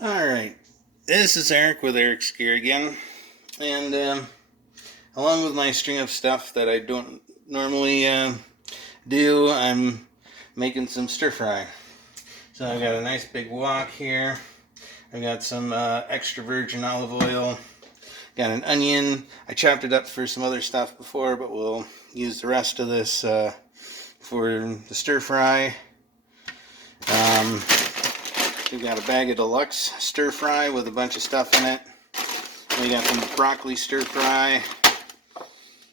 Alright, this is Eric with Eric's Gear again, and along with my string of stuff that I don't normally do, I'm making some stir fry. So I've got a nice big wok here, I've got some extra virgin olive oil, got an onion. I chopped it up for some other stuff before, but we'll use the rest of this for the stir fry. We've got a bag of deluxe stir fry with a bunch of stuff in it. We got some broccoli stir fry,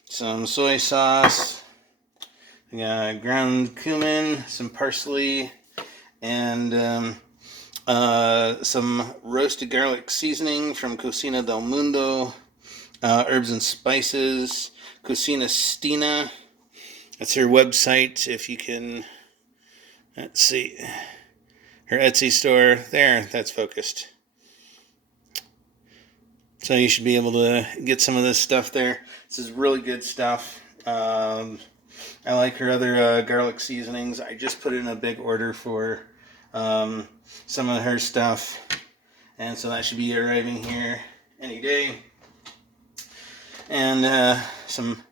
some soy sauce, we got ground cumin, some parsley, and some roasted garlic seasoning from Cocina del Mundo, herbs and spices, Cocina Stina. That's her website. If you can, let's see. Her Etsy store, there, that's focused. So you should be able to get some of this stuff there. This is really good stuff. I like her other garlic seasonings. I just put in a big order for some of her stuff. And so that should be arriving here any day. And some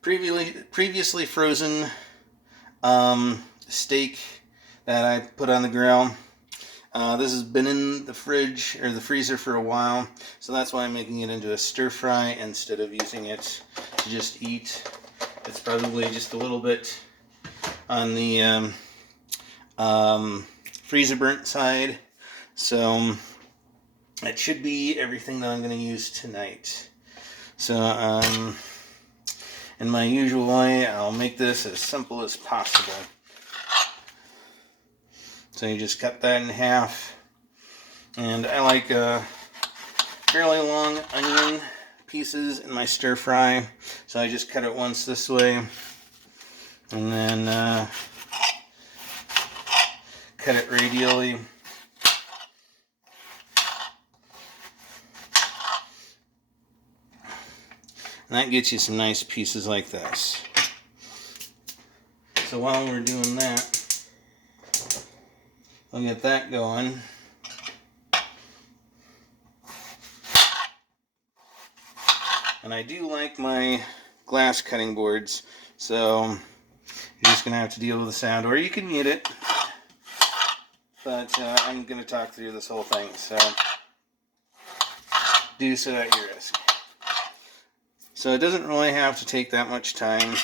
previously frozen steak that I put on the grill. This has been in the fridge or the freezer for a while, so that's why I'm making it into a stir fry instead of using it to just eat. It's probably just a little bit on the freezer burnt side, so it should be everything that I'm going to use tonight. So in my usual way, I'll make this as simple as possible. So you just cut that in half, and I like fairly long onion pieces in my stir fry, so I just cut it once this way, and then cut it radially. And that gets you some nice pieces like this. So while we're doing that, I'll get that going. And I do like my glass cutting boards, so you're just going to have to deal with the sound, or you can mute it. But I'm going to talk through this whole thing, so do so at your risk. So it doesn't really have to take that much time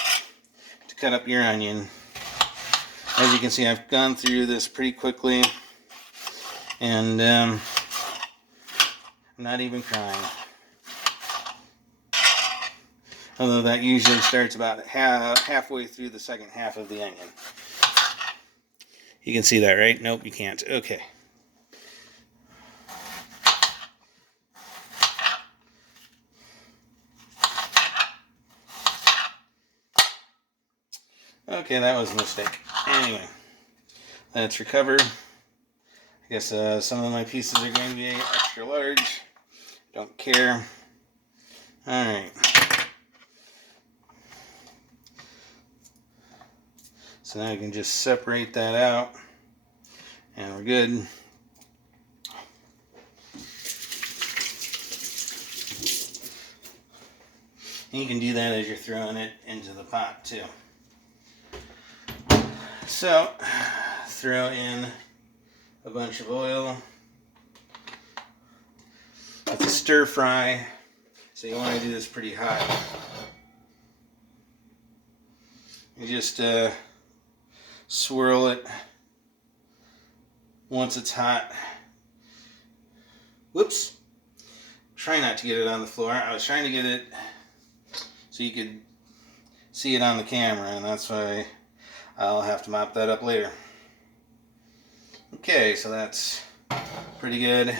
to cut up your onion. As you can see, I've gone through this pretty quickly, and I'm not even crying. Although that usually starts about halfway through the second half of the onion. You can see that, right? Nope, you can't. Okay. Okay, that was a mistake. Anyway, let's recover. I guess some of my pieces are going to be extra large. Don't care. Alright. So now I can just separate that out. And we're good. And you can do that as you're throwing it into the pot too. So, throw in a bunch of oil. It's a stir fry, so you want to do this pretty hot. You just swirl it once it's hot. Whoops. Try not to get it on the floor. I was trying to get it so you could see it on the camera, and that's why I'll have to mop that up later. Okay, so that's pretty good.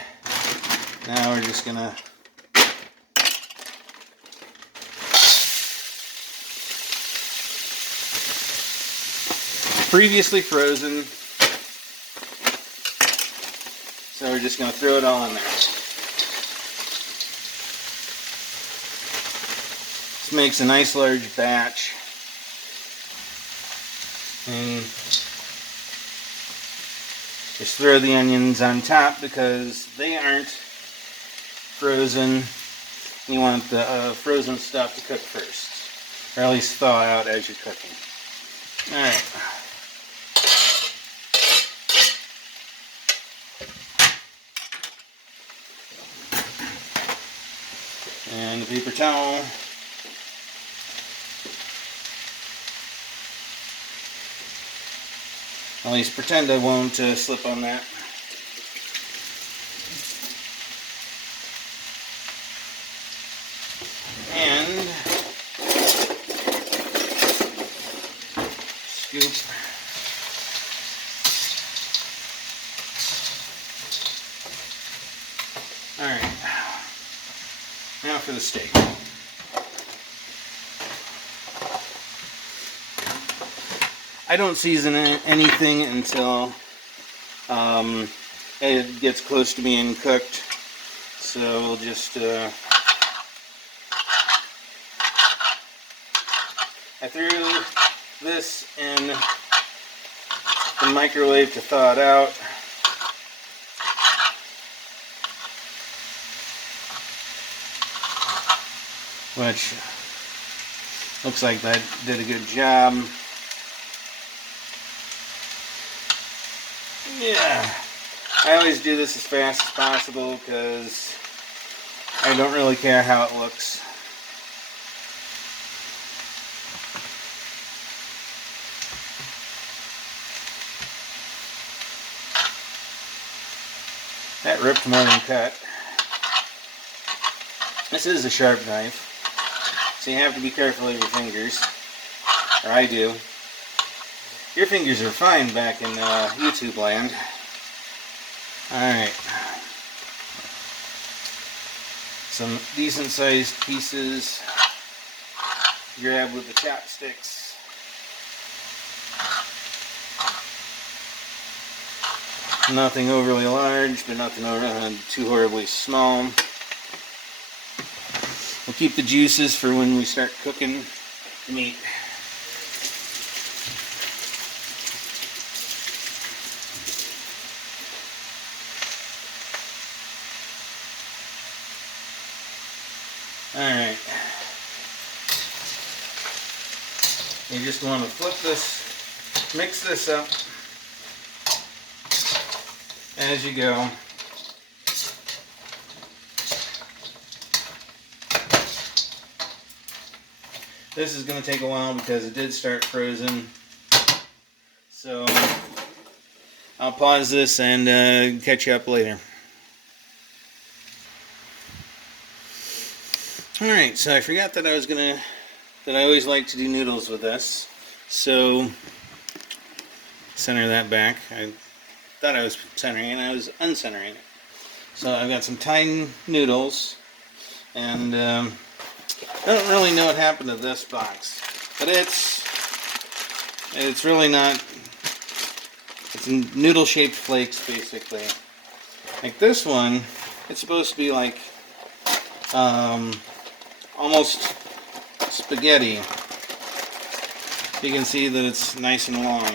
Now we're just gonna previously frozen, so we're just gonna throw it all in there. This makes a nice large batch. And Just throw the onions on top because they aren't frozen. You want the frozen stuff to cook first, or at least thaw out as you're cooking. Alright. And a paper towel. At least pretend I won't slip on that. And scoop. Alright. Now for the steak. I don't season anything until it gets close to being cooked. So we'll just I threw this in the microwave to thaw it out. Which looks like that did a good job. Yeah, I always do this as fast as possible because I don't really care how it looks. That ripped more than cut. This is a sharp knife, so you have to be careful of your fingers, or I do. Your fingers are fine back in YouTube land. Alright. Some decent sized pieces. Grab with the chopsticks. Nothing overly large, but nothing too horribly small. We'll keep the juices for when we start cooking the meat. Alright. You just want to flip this, mix this up as you go. This is going to take a while because it did start frozen. So I'll pause this and catch you up later. Alright, so I forgot that I always like to do noodles with this. So center that back. I thought I was centering it, I was uncentering it. So I've got some Thai noodles, and I don't really know what happened to this box, but it's really not. It's noodle shaped flakes basically. Like this one, it's supposed to be like almost spaghetti. You can see that it's nice and long.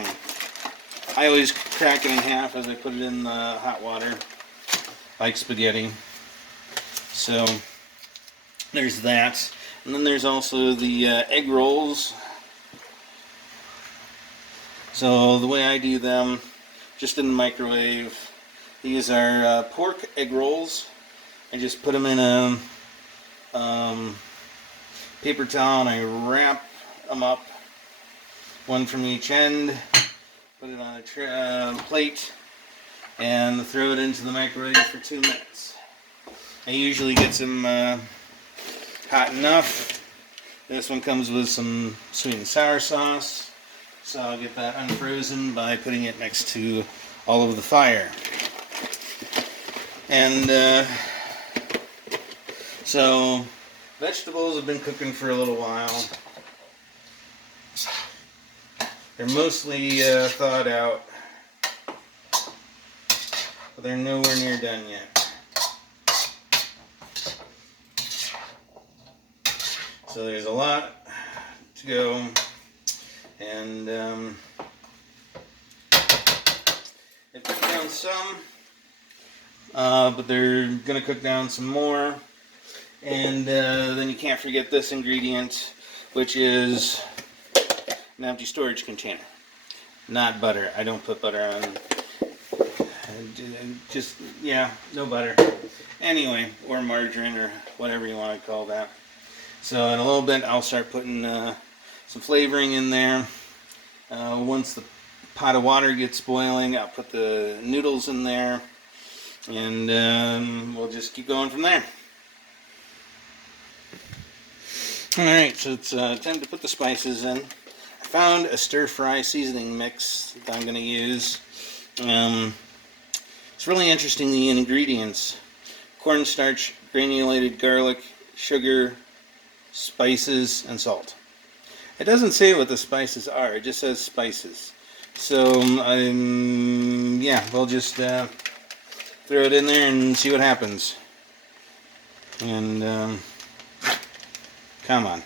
I always crack it in half as I put it in the hot water, like spaghetti. So there's that. And then there's also the egg rolls. So the way I do them, just in the microwave, these are pork egg rolls. I just put them in a paper towel and I wrap them up, one from each end, put it on a plate, and throw it into the microwave for 2 minutes. I usually get them hot enough. This one comes with some sweet and sour sauce, so I'll get that unfrozen by putting it next to all over the fire. And so vegetables have been cooking for a little while. They're mostly thawed out, but they're nowhere near done yet. So there's a lot to go, and if down some, but they're going to cook down some more. And then you can't forget this ingredient, which is an empty storage container. Not butter. I don't put butter on. Just, yeah, no butter. Anyway, or margarine or whatever you want to call that. So in a little bit I'll start putting some flavoring in there. Once the pot of water gets boiling, I'll put the noodles in there. And we'll just keep going from there. Alright, so it's time to put the spices in. I found a stir-fry seasoning mix that I'm going to use. It's really interesting, the ingredients. Cornstarch, granulated garlic, sugar, spices, and salt. It doesn't say what the spices are, it just says spices. So, yeah, we'll just throw it in there and see what happens. And, come on.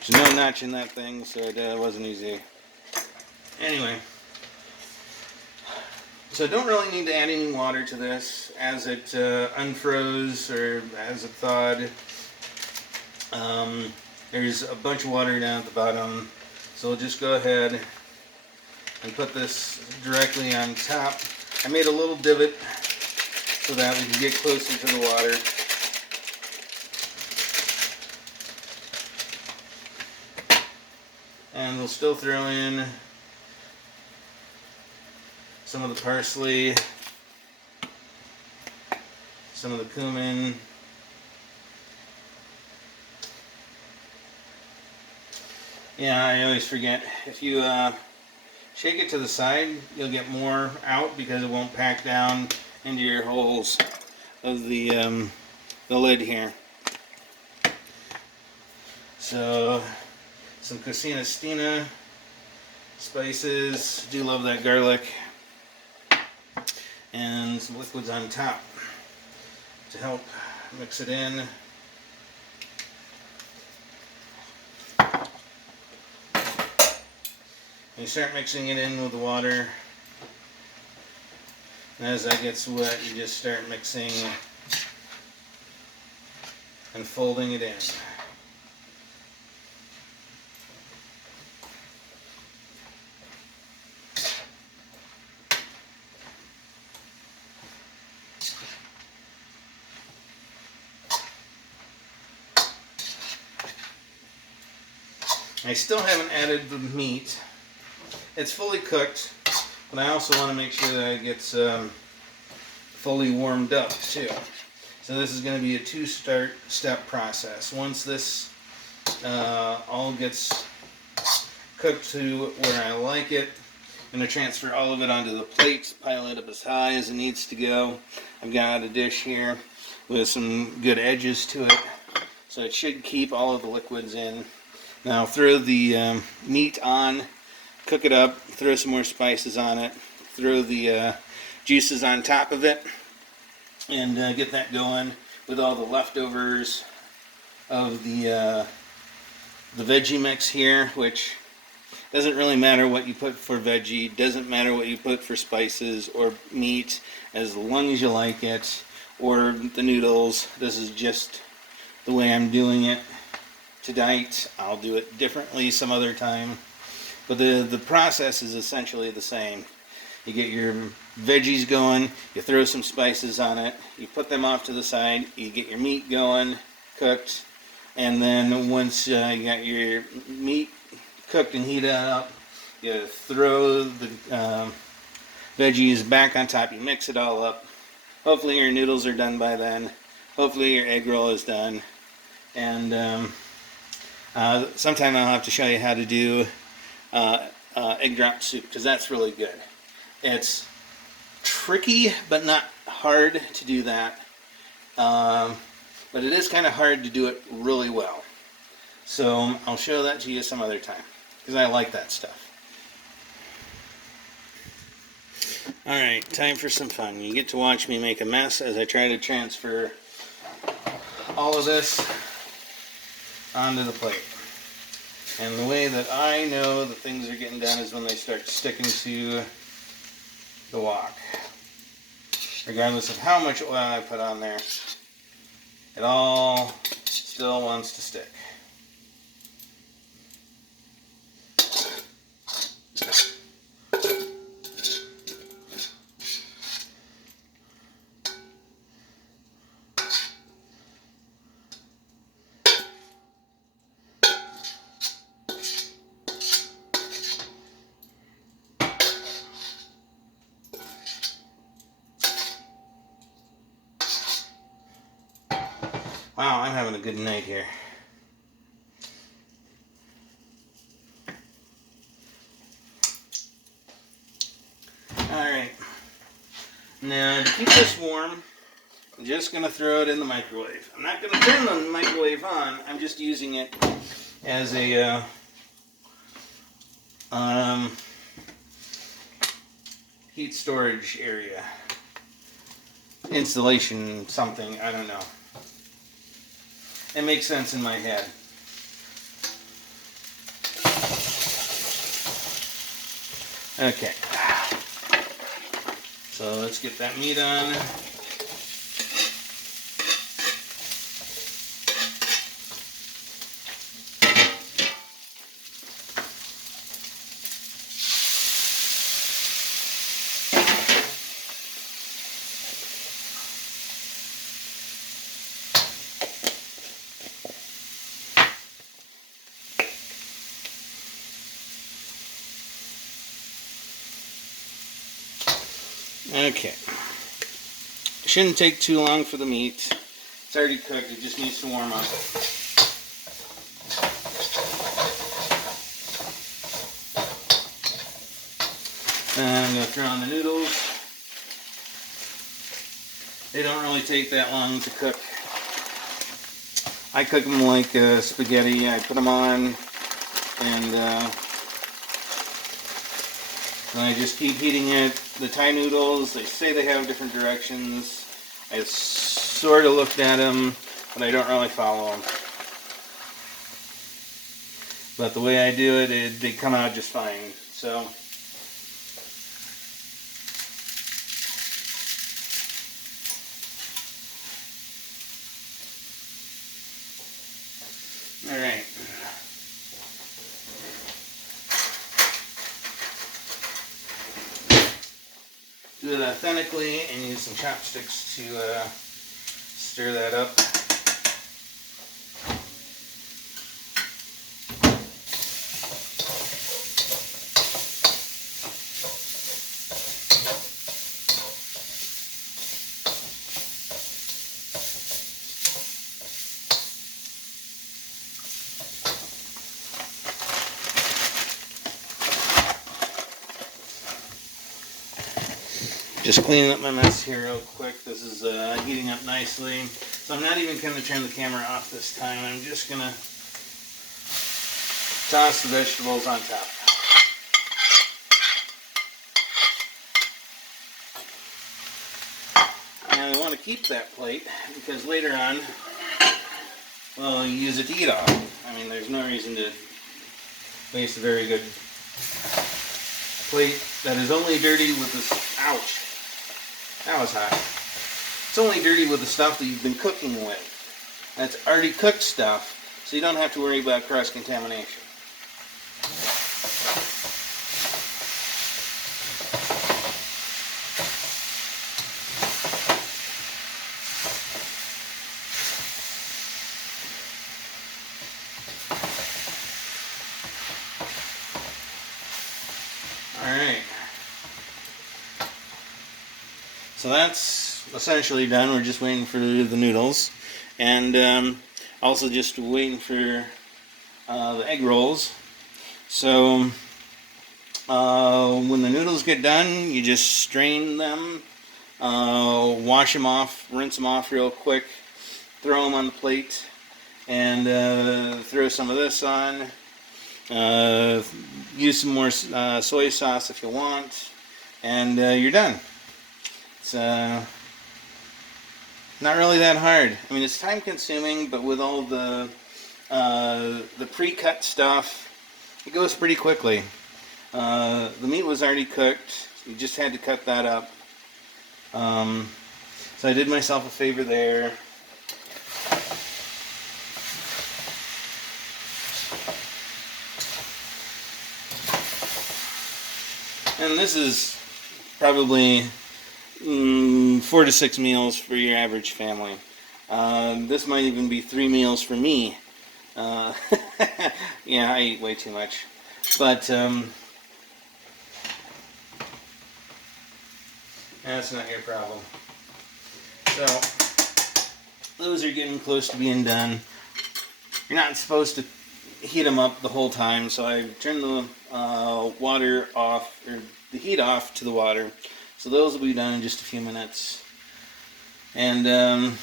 There's no notch in that thing, so it wasn't easy. Anyway. So don't really need to add any water to this as it unfroze or as it thawed. There's a bunch of water down at the bottom. So we'll just go ahead and put this directly on top. I made a little divot so that we can get closer to the water. And we'll still throw in some of the parsley, some of the cumin, yeah, I always forget. If you shake it to the side, you'll get more out because it won't pack down into your holes of the lid here. So some Cocina Stina spices. Do love that garlic. And some liquids on top to help mix it in. And you start mixing it in with the water. And as that gets wet, you just start mixing and folding it in. I still haven't added the meat. It's fully cooked, but I also want to make sure that it gets fully warmed up too. So this is going to be a two-step process. Once this all gets cooked to where I like it, I'm going to transfer all of it onto the plates, pile it up as high as it needs to go. I've got a dish here with some good edges to it, so it should keep all of the liquids in. Now throw the meat on, cook it up, throw some more spices on it, throw the juices on top of it, and get that going with all the leftovers of the veggie mix here, which doesn't really matter what you put for veggie, doesn't matter what you put for spices or meat, as long as you like it, or the noodles. This is just the way I'm doing it tonight. I'll do it differently some other time, but the process is essentially the same. You get your veggies going, you throw some spices on it, you put them off to the side, you get your meat going, cooked, and then once you got your meat cooked and heated up, you throw the veggies back on top, you mix it all up. Hopefully your noodles are done by then, hopefully your egg roll is done, and sometime I'll have to show you how to do egg drop soup, because that's really good. It's tricky but not hard to do that, but it is kind of hard to do it really well. So I'll show that to you some other time, because I like that stuff. Alright, time for some fun. You get to watch me make a mess as I try to transfer all of this onto the plate. And the way that I know that things are getting done is when they start sticking to the wok. Regardless of how much oil I put on there, it all still wants to stick. Wow, I'm having a good night here. Alright. Now, to keep this warm, I'm just going to throw it in the microwave. I'm not going to turn the microwave on. I'm just using it as a heat storage area. Installation something, I don't know. It makes sense in my head. Okay. So let's get that meat on. Okay. Shouldn't take too long for the meat. It's already cooked, it just needs to warm up. And I'm going to throw on the noodles. They don't really take that long to cook. I cook them like spaghetti. I put them on and I just keep heating it. The Thai noodles, they say they have different directions. I sort of looked at them, but I don't really follow them. But the way I do it, they come out just fine. So, all right. Do it authentically and use some chopsticks to stir that up. Just cleaning up my mess here real quick. This is heating up nicely. So I'm not even going to turn the camera off this time. I'm just going to toss the vegetables on top. And I want to keep that plate because later on we'll use it to eat off. I mean, there's no reason to waste a very good plate that is only dirty with this. Ouch. That was hot. It's only dirty with the stuff that you've been cooking with. That's already cooked stuff, so you don't have to worry about cross-contamination. Alright. So that's essentially done. We're just waiting for the noodles. And also just waiting for the egg rolls. So when the noodles get done, you just strain them, wash them off, rinse them off real quick, throw them on the plate, and throw some of this on. Use some more soy sauce if you want, and you're done. It's not really that hard. I mean, it's time consuming, but with all the pre-cut stuff, it goes pretty quickly. The meat was already cooked. You just had to cut that up. So I did myself a favor there. And this is probably 4 to 6 meals for your average family. This might even be 3 meals for me. Yeah, I eat way too much. But that's not your problem. So those are getting close to being done. You're not supposed to heat them up the whole time, so I turned the water off, or the heat off to the water. So those will be done in just a few minutes. And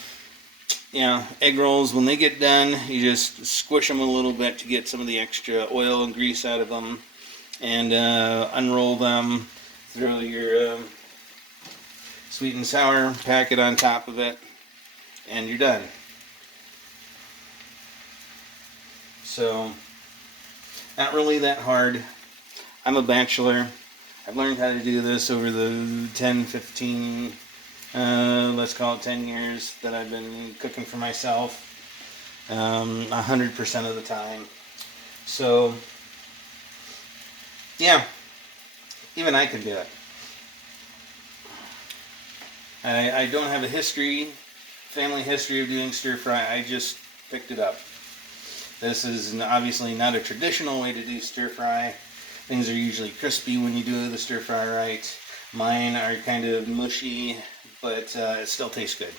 yeah, egg rolls, when they get done, you just squish them a little bit to get some of the extra oil and grease out of them, and unroll them, throw your sweet and sour packet on top of it, and you're done. So, not really that hard. I'm a bachelor. I've learned how to do this over the 10, 15, let's call it 10 years that I've been cooking for myself, 100% of the time. So, yeah, even I can do it. I don't have a family history of doing stir fry. I just picked it up. This is obviously not a traditional way to do stir fry. Things are usually crispy when you do the stir fry right. Mine are kind of mushy, but it still tastes good.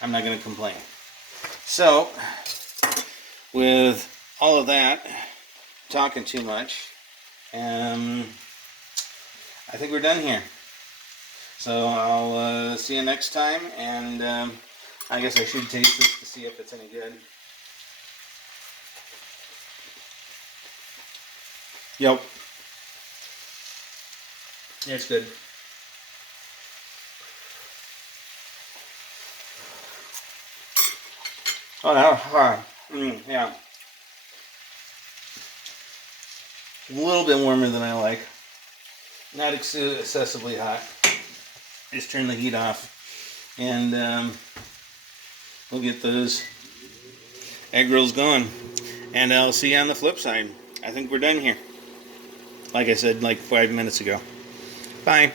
I'm not going to complain. So, with all of that, talking too much, I think we're done here. So I'll see you next time, and I guess I should taste this to see if it's any good. Yep. Yeah, it's good. Oh, yeah. A little bit warmer than I like. Not excessively hot. Just turn the heat off, and we'll get those egg rolls going. And I'll see you on the flip side. I think we're done here. Like I said, like 5 minutes ago. Bye.